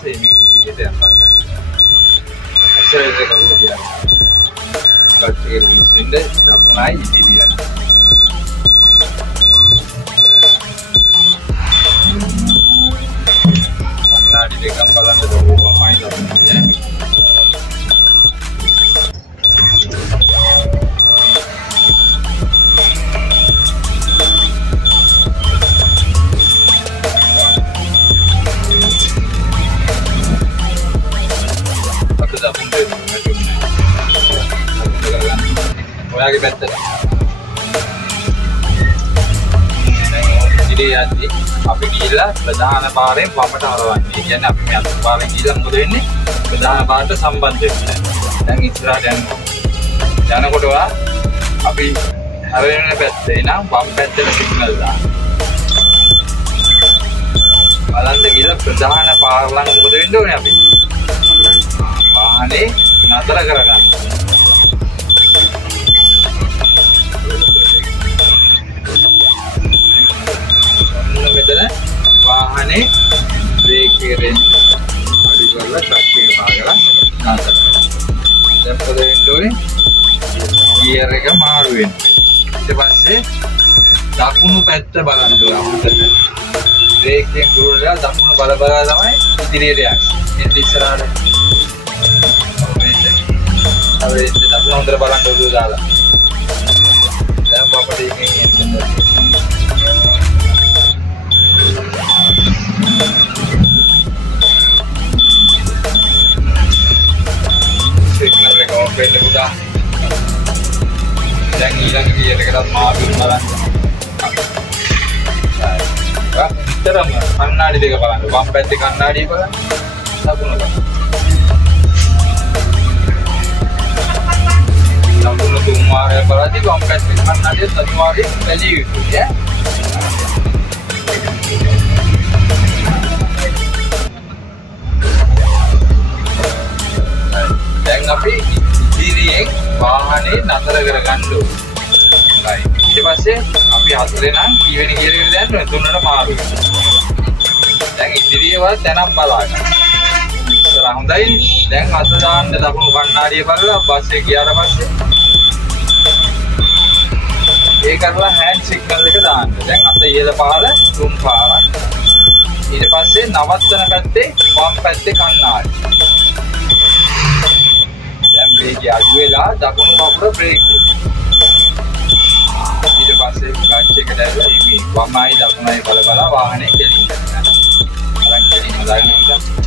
පස්සේ මේ විදිහට යනවා. ඇක්සලරේටර් එක උඩින් ක්ලච් එක රිලීස් වෙන්නේ දකුණයි ඉදිරියයි. කන්නාඩි දෙකම බලන්න ඕනමයි ලබන්නේ. ඔයාගේ පැත්තට ඉතින් යද්දි අපි ගිහිල්ලා ප්‍රධාන පාරෙන් වමට හරවන්නේ. ඒ කියන්නේ අපි මේ අතුරු පාරෙන් ගිහිල්ලා මොකද වෙන්නේ? ප්‍රධාන පාරට සම්බන්ධ වෙන්නේ. දැන් ඉස්සරහට යනකොට ඔයා අපි හැරෙන පැත්තේ නම් වම් පැත්තට සිග්නල් දාන්න. බලන්න ගිහිල්ලා ප්‍රධාන පාර ළඟ මොකද වෙන්න ඕනේ අපි? වාහනේ නතර කරගන්න. මෙතන වාහනේ බ්‍රේක් එකෙන් අඩු කරලා ක්ලච් එක පාගලා නතර කරනවා. දැන් මොකද වෙන්න ඕනේ? ගියර් එක මාරු වෙනවා. ඊට පස්සේ දකුණු පැත්ත බලන්න ඕනේ අපිට. බ්‍රේක් එකෙන් ගුරුල්ලා දකුණු බල තමයි ඉදිරියට යන්නේ. එන්න ඉස්සරහට. අපි දකුණු හොඳට බලන්න ඕනේ දාලා. දැන් අපිට එකෙන් එන්න සිග්නල් එක ඔෆ් වෙන්න පුතා. දැන් ඊළඟ ගියර් එකටත් මාරු බලන්න. විතරම කණ්ණාඩි දෙක බලන්න. වම් පැත්තේ කණ්ණාඩිය බලන්න. දකුණ බලන්න. දකුණ තුන් වාරයක් බලද්දි වම් පැත්තේ කණ්ණාඩිය අනිවාර්යයෙන් බැලිය යුතුයි ඈ. දැන් අපි ඉදිරියෙන් වාහනේ නතර කරගන්න ඕනේ. ඊට පස්සේ අපි හතරේ නම් කීවෙනි ගියර එකට දාන්න තුනට මාරු වෙනවා. දැන් ඉදිරියවත් තැනක් බලාගන්න. ඉස්සර හොඳයි. දැන් අත දාන්න දකුණු කණ්ණාඩිය බලලා බස් එක ගියාට පස්සේ ඒ කරලා හෑන්ඩ් සිග්නල් එක දාන්න. දැන් අත ඉහළ පහළ තුන් පාරක්. ඊට පස්සේ නවත්තන පැත්තේ වම් පැත්තේ කණ්ණාඩි. ब्रेक अडू वेला दකුණු කකුල ब्रेक ඊට පස්සේ ක්ලච් එක දැම්ලා මේ වමයි දකුණයි බල බල වාහනේ කෙලින්න. අරන් කෙලින්න දාන්න.